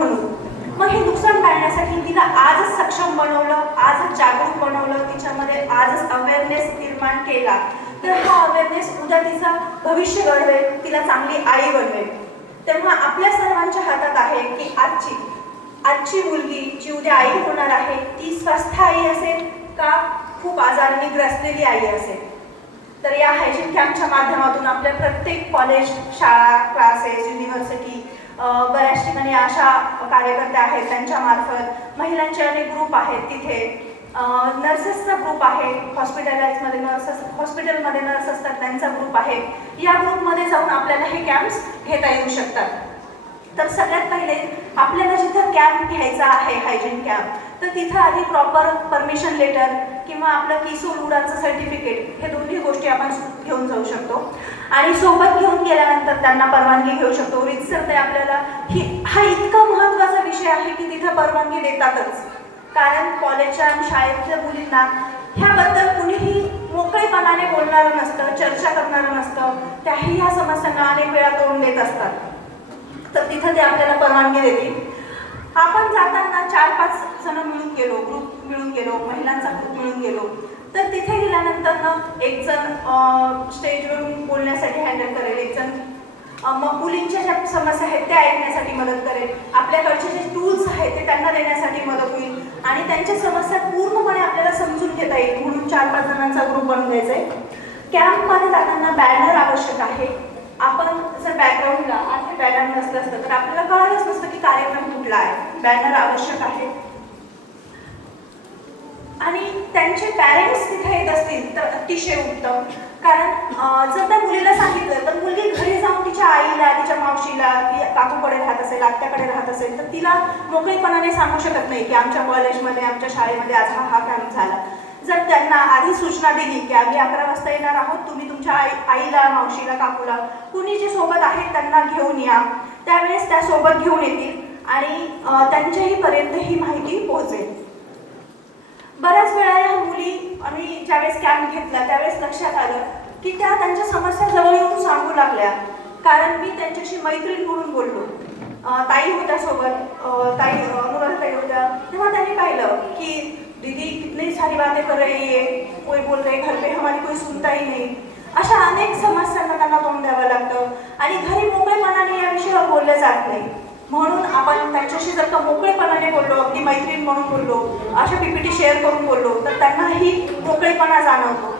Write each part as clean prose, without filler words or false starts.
म्हणून. मग हे नुकसान टाळण्यासाठी तिला आजच सक्षम बनवलं, आजच जागरूक बनवलं, तिच्यामध्ये आजच अवेअरनेस निर्माण केला, तर हा अवेअरनेस उद्या तिचं भविष्य घडवेल, तिला चांगली आई बनवेल. तेव्हा आपल्या सर्वांच्या हातात आहे की आजची मुलगी जी उद्या आई होणार आहे ती स्वस्थ आई असेल का खूप आजाराने ग्रसलेली आई असेल. तर या हायजीन कॅम्पच्या माध्यमातून आपल्या प्रत्येक कॉलेज, शाळा, क्लासेस, युनिव्हर्सिटी, बऱ्याच ठिकाणी अशा कार्यकर्त्या आहेत, त्यांच्या मार्फत महिलांचे अनेक ग्रुप आहेत, तिथे नर्सेसचा ग्रुप आहे, हॉस्पिटलमध्ये नर्स असतात त्यांचा ग्रुप आहे. या ग्रुपमध्ये जाऊन आपल्याला हे कॅम्प्स घेता येऊ शकतात. तर सगळ्यात पहिले आपल्याला जिथं कॅम्प घ्यायचा आहे हायजीन कॅम्प, तर तिथं आधी प्रॉपर परमिशन लेटर किंवा आपलं किसो लुडाचं सर्टिफिकेट, हे दोन्ही गोष्टी आपण घेऊन जाऊ शकतो. आणि सोबत घेऊन गेल्यानंतर त्यांना परवानगी घेऊ शकतो. रितसर ते आपल्याला हा इतका महत्त्वाचा विषय आहे की तिथं परवानगी देतातच. कारण कॉलेजच्या आणि शाळेतल्या मुलींना ह्याबद्दल कुणीही मोकळेपणाने बोलणारं नसतं, चर्चा करणारं नसतं. त्याही ह्या समस्यांना अनेक वेळा तोंड देत असतात. तर तिथं ते आपल्याला परवानगी देतील. आपण जाताना 4-5 जण मिळून गेलो, ग्रुप मिळून गेलो, महिलांचा ग्रुप मिळून गेलो, तर तिथे गेल्यानंतर एक जण स्टेजवरून बोलण्यासाठी हँडल करेल, एक जण मग मुलींच्या ज्या समस्या आहेत त्या ऐकण्यासाठी मदत करेल, आपल्याकडचे जे टूल्स आहेत ते त्यांना देण्यासाठी मदत होईल आणि त्यांच्या समस्या पूर्णपणे आपल्याला समजून घेता येईल. म्हणून 4-5 जणांचा ग्रुप बनवून द्यायचा आहे. कॅम्पमध्ये जाताना बॅनर आवश्यक आहे. आपण जर बॅकग्राऊंडला आधी बॅनर नसलं असतं तर आपल्याला कळलंच नसतं की कार्यक्रम कुठला आहे. बॅनर आवश्यक आहे. आणि त्यांचे पॅरेंट्स तिथे येत असतील तर अतिशय उत्तम. कारण जर त्या मुलीला सांगितलं तर मुलगी घरी जाऊन तिच्या आईला, तिच्या मावशीला, ती काकूकडे राहत असेल, आत्याकडे राहत असेल, तर तिला मोकळेपणाने सांगू शकत नाही की आमच्या कॉलेजमध्ये, आमच्या शाळेमध्ये आज हा कॅम्प झाला. जर त्यांना आधी सूचना दिली की आम्ही 11 वाजता येणार आहोत, तुम्ही तुमच्या आईला, मावशीला, काकूला, कुणी जे सोबत आहेत त्यांना घेऊन या, त्यावेळेस त्या सोबत घेऊन येतील आणि त्यांच्याही पर्यंत ही माहिती पोहोचेल. बऱ्याच वेळा या मुली, आम्ही ज्यावेळेस कॅम्प घेतला त्यावेळेस लक्षात आलं की त्या त्यांच्या समस्या जवळ येऊन सांगू लागल्या. कारण मी त्यांच्याशी मैत्रीण म्हणून बोललो. ताई होत्या सोबत, अनुराधाताई होत्या, तेव्हा त्यांनी पाहिलं की दीदी कितनी सारी बातें कर रही है, कोई बोल रहे घर पे हमारी कोई सुनता ही नहीं. अशा अनेक समस्यांना त्यांना तोंड द्यावं लागतं आणि घरी मोकळेपणाने या विषयावर बोललं जात नाही. म्हणून आपण त्यांच्याशी जर का मोकळेपणाने बोललो, अगदी मैत्रीण म्हणून बोललो, अशा पीपीटी शेअर करून बोललो तर त्यांनाही मोकळेपणा जाणवतो.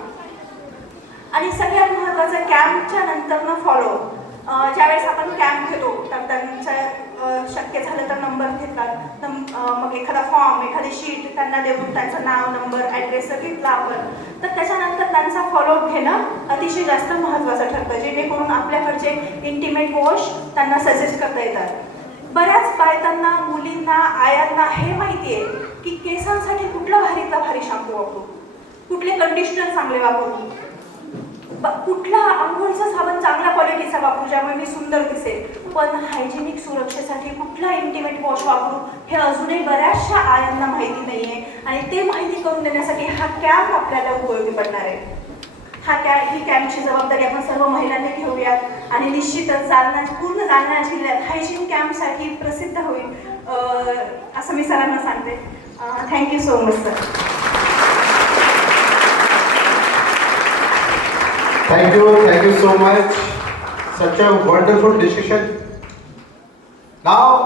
आणि सगळ्यात महत्त्वाचं कॅम्पच्या नंतरनं फॉलो. ज्यावेळेस आपण कॅम्प घेतो तर त्यांच्या शक्य झालं तर नंबर घेतला, मग एखादा फॉर्म, एखादी शीट त्यांना देऊन त्यांचं नाव, नंबर, ॲड्रेस घेतला आपण, तर त्याच्यानंतर त्यांचा फॉलोअप घेणं अतिशय जास्त महत्त्वाचं ठरतं, जेणेकरून आपल्याकडचे इंटिमेट वॉश त्यांना सजेस्ट करता येतात. बऱ्याच बायकांना, मुलींना, आयांना हे माहिती आहे की केसांसाठी कुठला भारीतला भारी शॅम्पू वापरू, कुठले कंडिशनर चांगले वापरू, कुठला आंघोळीचा साबण चांगल्या क्वालिटीचा वापरू ज्यामुळे मी सुंदर दिसेल, पण हायजेनिक सुरक्षेसाठी कुठला इंटिमेट वॉश वापरू हे अजूनही बऱ्याचशा आयांना माहिती नाही आहे. आणि ते माहिती करून देण्यासाठी हा कॅम्प आपल्याला उपयोगी पडणार आहे. ही कॅम्पची जबाबदारी आपण सर्व महिलांनी घेऊयात आणि निश्चितच पूर्ण जालना जिल्ह्यात हायजीन कॅम्पसाठी प्रसिद्ध होईल असं मी सरांना सांगते. Thank you so much sir. Thank you so much. Such a wonderful discussion. Now